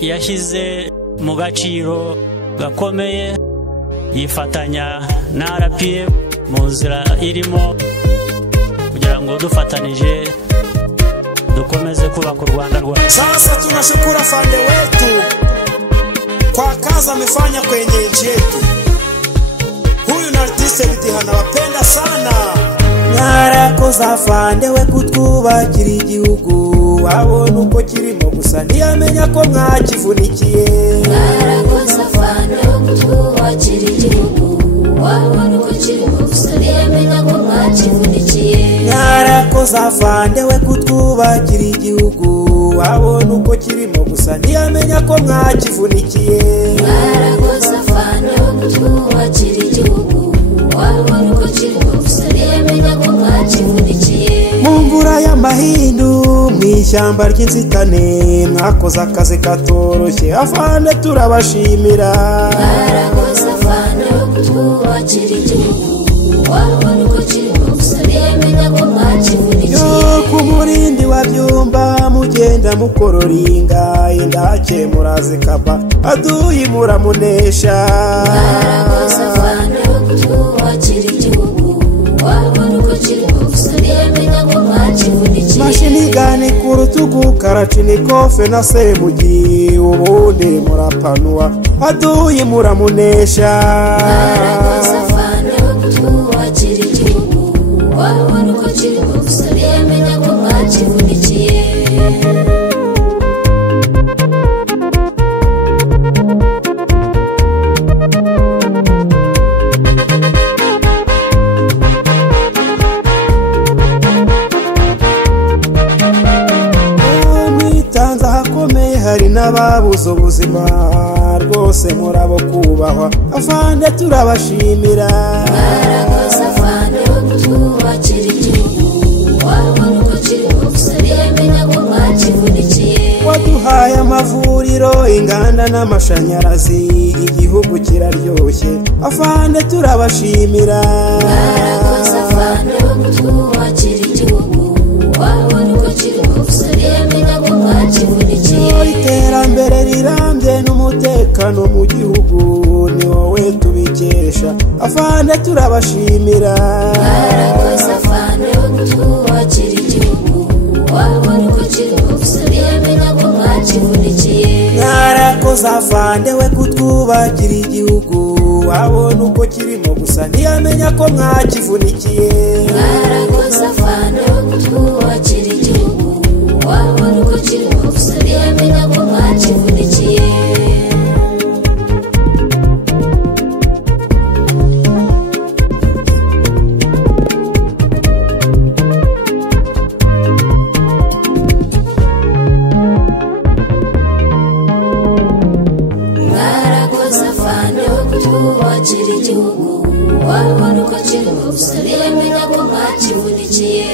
yashyize mu gaciro gakomeye yifatanya na RPF mu nzira irimo kugira ngo dufatanije dukomeze kubaka u Rwanda rwacu. Sasa tunashukuru afande wetu kwa kazi amefanya kwenye nchi yetu. Huyu ni artiste Bidihana wapenda sana. Mwarakoze afande we kutwubakira igihugu, wabona uko kirimo gusa ntiyamenya ko mwakivunikiye. Mwarakoze afande we kutwubakira igihugu, wabona uko kirimo gusa ntiyamenya ko mwakivunikiye. Mwarakoze afande we kutwubakira igihugu, wabona uko kirimo gusa ntiyamenya ko mwakivunikiye. Mwarakoze afande we kutwubakira igihugu, wabona uko kirimo gusa ntiyamenya ko mwakivunikiye. Mu mvura y'amahindu mw'ishyamba ry'inzitane mwakoze akazi katoroshye afande turabashimira. Mwarakoze afande we kutwubakira igihugu, wabona uko kirimo gusa ntiyamenya ko mwakivunikiye. Yo ku murindi wa Byumba mugenda mukororinga indake murazikaba aduyi muramunesha. Mwarakoze afande we kutwubakira igihugu, wabona uko kirimo gusa ntiyamenya ko mwakivunikiye. Mashinigani ku rutugu Karachinikofe na Semugi ubundi murapanua aduyi muramunesha. Mwarakoze afande we kutwubakira igihugu, wabona uko kirimo gusa ntiyamenya ko mwakivunikiye. Mwitanze ahakomeye hari n'ababuze ubuzima rwose murabo kubahwa afande turabashimira. Mwarakoze afande we kutwubakira igihugu, wabona uko kirimo gusa ntiyamenya ko mwakivunikiye. Waduhaye amavuriro inganda n'amashanyarazi igihugu kiraryoshye afande turabashimira. Mwarakoze afande we kutwubakira igihugu, wabona uko kirimo gusa ntiyamenya ko mwakivunikiye. Iterambere rirambye n'umutekano mu gihugu ni wowe tubikesha afande turabashimira. Mwarakoze afande we kutwubakira igihugu, wabona uko kirimo gusa ntiyamenya ko mwakivunikiye. Mwarakoze afande we kutwubakira igihugu, wabona uko kirimo gusa ntiyamenya ko mwakivunikiye. Mwarakoze afande we kutwubakira igihugu, wabona uko kirimo gusa ntiyamenya ko mwakivunikiye. Mwarakoze afande we kutwubakira igihugu, wabona uko kirimo gusa ntiyamenya ko mwakivunikiye.